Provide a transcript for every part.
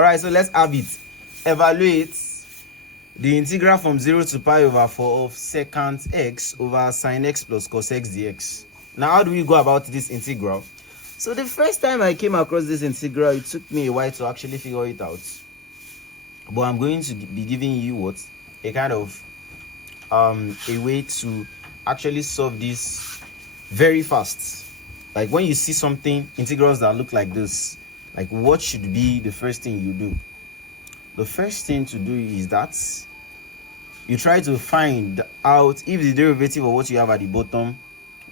All right, so let's have it. Evaluate the integral from 0 to pi over 4 of secant x over sin x plus cos x dx. Now, how do we go about this integral? So the first time I came across this integral, it took me a while to actually figure it out. But I'm going to be giving you what? A kind of a way to actually solve this very fast. Like when you see something, integrals that look like this, like what should be the first thing you do? The first thing to do is that you try to find out if the derivative of what you have at the bottom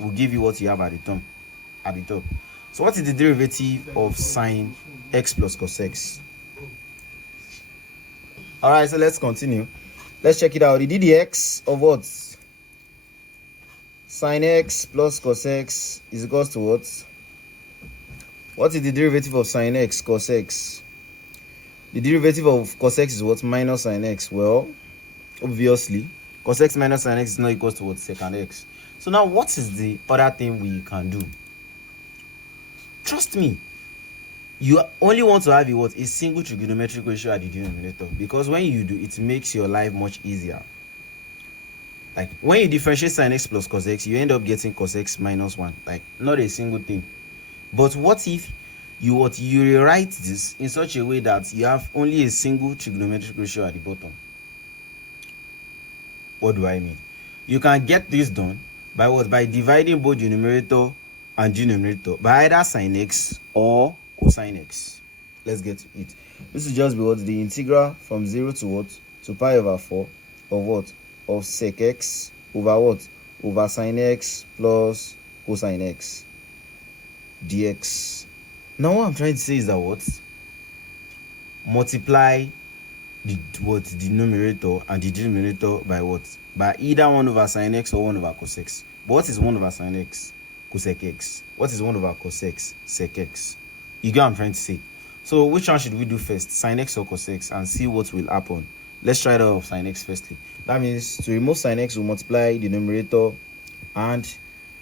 will give you what you have at the top. So what is the derivative of sin x plus cos x? All right, so let's continue. Let's check it out. The ddx of what? Sin x plus cos x is equals to what? What is the derivative of sin x cos x? The derivative of cos x is what? Minus sin x. Well, obviously, cos x minus sin x is not equals to what? Secant x. So now what is the other thing we can do? Trust me, you only want to have a single trigonometric ratio at the denominator, because when you do, it makes your life much easier. Like when you differentiate sin x plus cos x, you end up getting cos x minus 1. Like not a single thing. But what if you rewrite this in such a way that you have only a single trigonometric ratio at the bottom? What do I mean? You can get this done by what? By dividing both the numerator and denominator by either sin x or cosine x. Let's get to it. This will just be what? The integral from 0 to what? To pi over 4 of what? Of sec x over what? Over sin x plus cosine x dx. Now what I'm trying to say is that what? Multiply the numerator and the denominator by what? By either 1 over sin x or 1 over cos x. But what is 1 over sin x? Cosec x. What is 1 over cos x? Sec x. You get what I'm trying to say? So which one should we do first? Sin x or cos x, and see what will happen. Let's try it out of sin x firstly. That means to remove sin x, we'll multiply the numerator and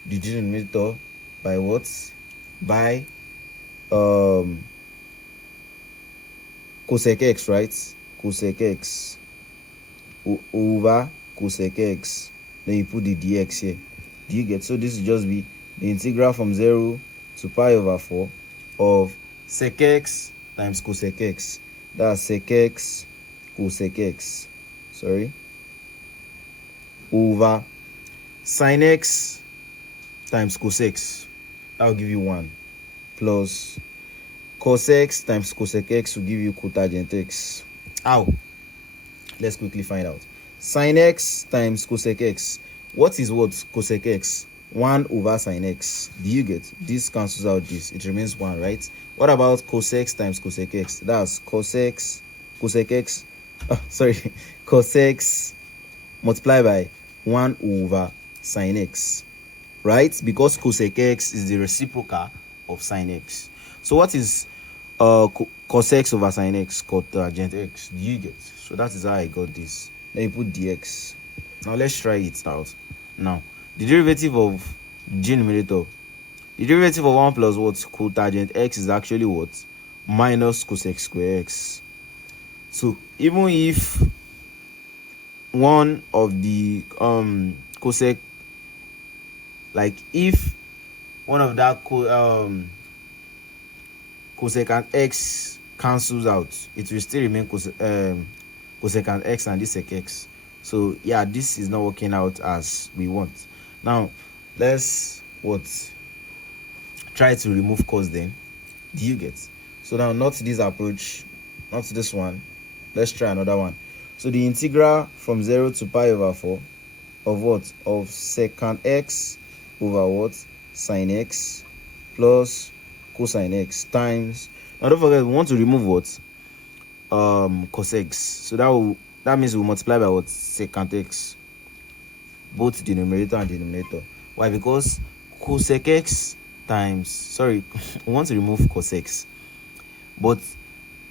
the denominator by what? By cosec x, right? Cosec x over cosec x. Then you put the dx here. Do you get? So this will just be the integral from 0 to pi over 4 of sec x times cosec x. That's sec x cosec x. Sorry. Over sin x times cos x. That will give you 1. Plus cos x times cosec x will give you cotangent x. How? Let's quickly find out. Sin x times cosec x. What is what? Cosec x. 1 over sin x. Do you get? This cancels out this. It remains 1, right? What about cos x times cosec x? That's cos x, cosec x. Cos x multiplied by 1 over sin x. Right? Because cosec x is the reciprocal of sin x. So what is cos x over sin x? Cotangent x. Do you get? So that is how I got this. Then you put dx. Now let's try it out. Now, the derivative of denominator. The derivative of 1 plus what? Cotangent x is actually what? Minus cosec square x. So even if one of the cosec, like if one of that cosecant x cancels out, it will still remain cosecant x and this sec x. So yeah, this is not working out as we want. Now let's try to remove cos then. Do you get? So now not this approach, not this one. Let's try another one. So the integral from 0 to pi over 4 of what? Of secant x over what? Sin x plus cosine x times. Now don't forget, we want to remove what? Cos x. So that means we multiply by what? Secant x. Both the numerator and denominator. Why? Because cosec x times, we want to remove cos x. But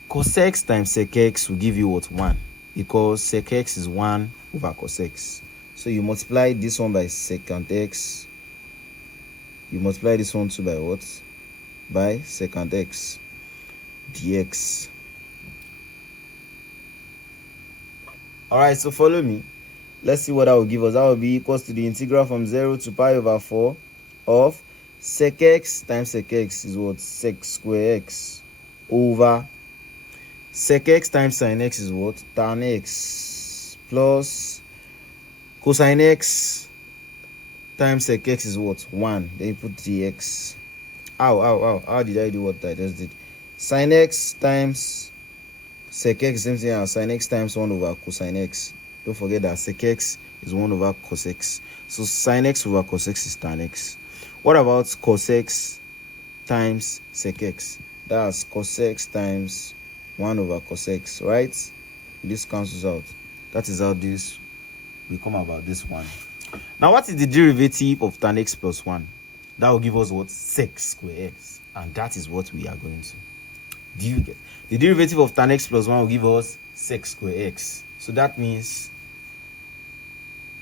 cos x times sec x will give you what? 1. Because sec x is 1 over cos x. So you multiply this one by secant x. You multiply this one too by what? By secant x dx. All right, so follow me. Let's see what that will give us. That will be equals to the integral from 0 to pi over 4 of sec x times sec x is what? Sec square x over sec x times sin x is what? Tan x plus cosine x times sec x is what? 1. Then you put the x. How did I do what I just did? Sin x times sec x, same thing as sin x times 1 over cosine x. Don't forget that sec x is 1 over cos x. So sin x over cos x is tan x. What about cos x times sec x? That's cos x times 1 over cos x, right? This cancels out. That is how this will come about, this one. Now, what is the derivative of tan x plus 1? That will give us what? Sec square x. And that is what we are going to. Do you get? The derivative of tan x plus 1 will give us sec square x. So that means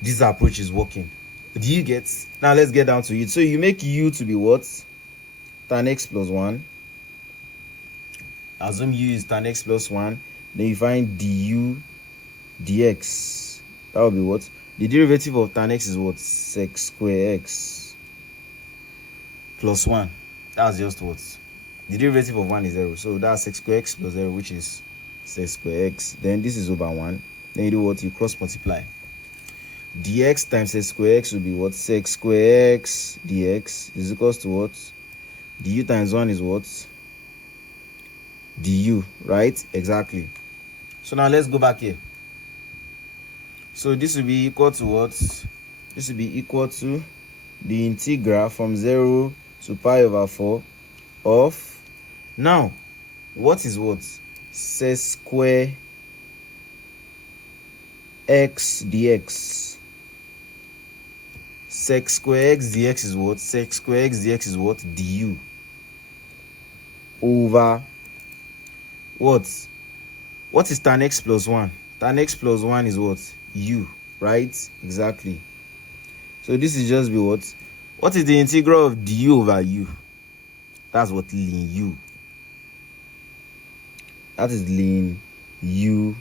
this approach is working. Do you get? Now let's get down to it. So you make u to be what? Tan x plus 1. Assume u is tan x plus 1. Then you find du dx. That will be what? The derivative of tan x is what? Sec square x plus 1. That's just what? The derivative of 1 is 0. So that's sec square x plus 0, which is sec square x. Then this is over 1. Then you do what? You cross multiply. Dx times sec square x will be what? Sec square x dx is equals to what? Du times 1 is what? Du, right? Exactly. So now let's go back here. So this will be equal to what? This will be equal to the integral from 0 to pi over 4 of, now what is what? Sec square x dx. Sec square x dx is what? Sec square x dx is what? Du over what? What is tan x plus 1? Tan x plus 1 is what? U, right? Exactly. So this is just be what? What is the integral of du over u? That's what? Ln u. That is ln u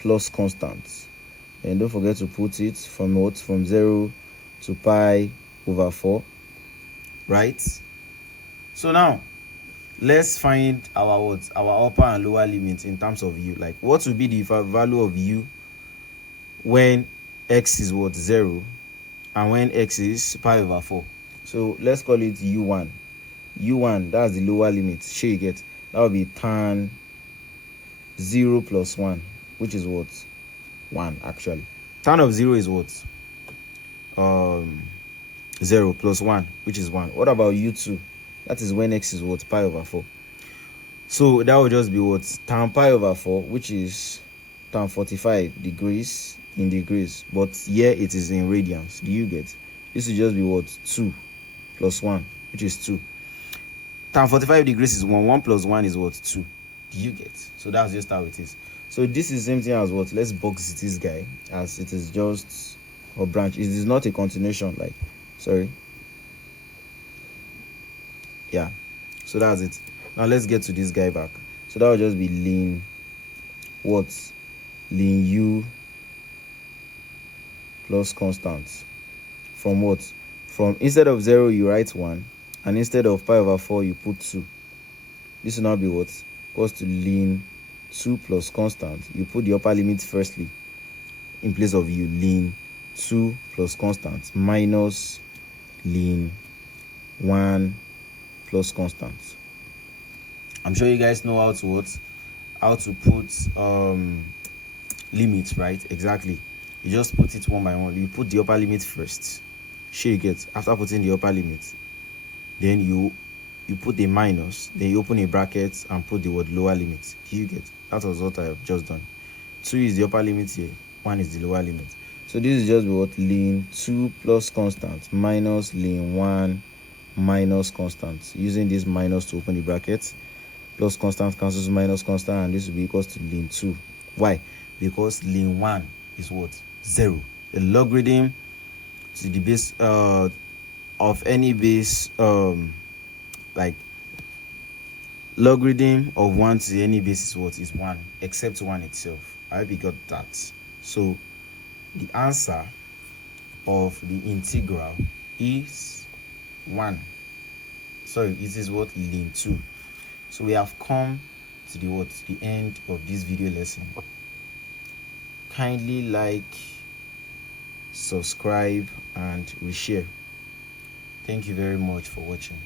plus constant. And don't forget to put it from what? From 0 to pi over 4, right? So now let's find our what? Our upper and lower limits in terms of u. Like, what will be the value of u when x is what? 0 and when x is pi over 4? So let's call it u1. u1, that's the lower limit. Sure, you get? That will be tan 0 plus 1, which is what? 1 actually. Tan of 0 is what? 0 plus 1, which is 1. What about u2? That is when x is what? Pi over 4. So that will just be what? Tan pi over 4, which is tan 45 degrees in degrees. But here it is in radians. Do you get? This will just be what? 2 plus 1, which is 2. Tan 45 degrees is 1. 1 plus 1 is what? 2. Do you get? So that's just how it is. So this is the same thing as what? Let's box this guy, as it is just a branch. It is not a continuation, like, sorry. Yeah, so that's it. Now let's get to this guy back. So that will just be ln what? Ln u plus constant. From what? From, instead of 0 you write 1, and instead of pi over 4 you put 2. This will now be what? Equals to ln 2 plus constant. You put the upper limit firstly in place of u. Ln 2 plus constant minus ln 1 plus constant. I'm sure you guys know how to what? How to put limits, right? Exactly. You just put it one by one. You put the upper limit first. Sure, you get? After putting the upper limit, then you put a minus, then you open a bracket and put the word lower limit. Do you get? That was what I have just done. 2 is the upper limit here, 1 is the lower limit. So this is just what? Ln 2 plus constant minus ln 1 minus constant. Using this minus to open the bracket, plus constant cancels minus constant, and this will be equals to ln 2. Why? Because ln 1 is what? 0. The logarithm to the base of any base, like logarithm of 1 to any base is what? Is 1, except 1 itself. I hope you got that. So the answer of the integral is 1. Sorry, it is what? Ln 2. So we have come to the end of this video lesson. Kindly like, subscribe, and reshare. Thank you very much for watching.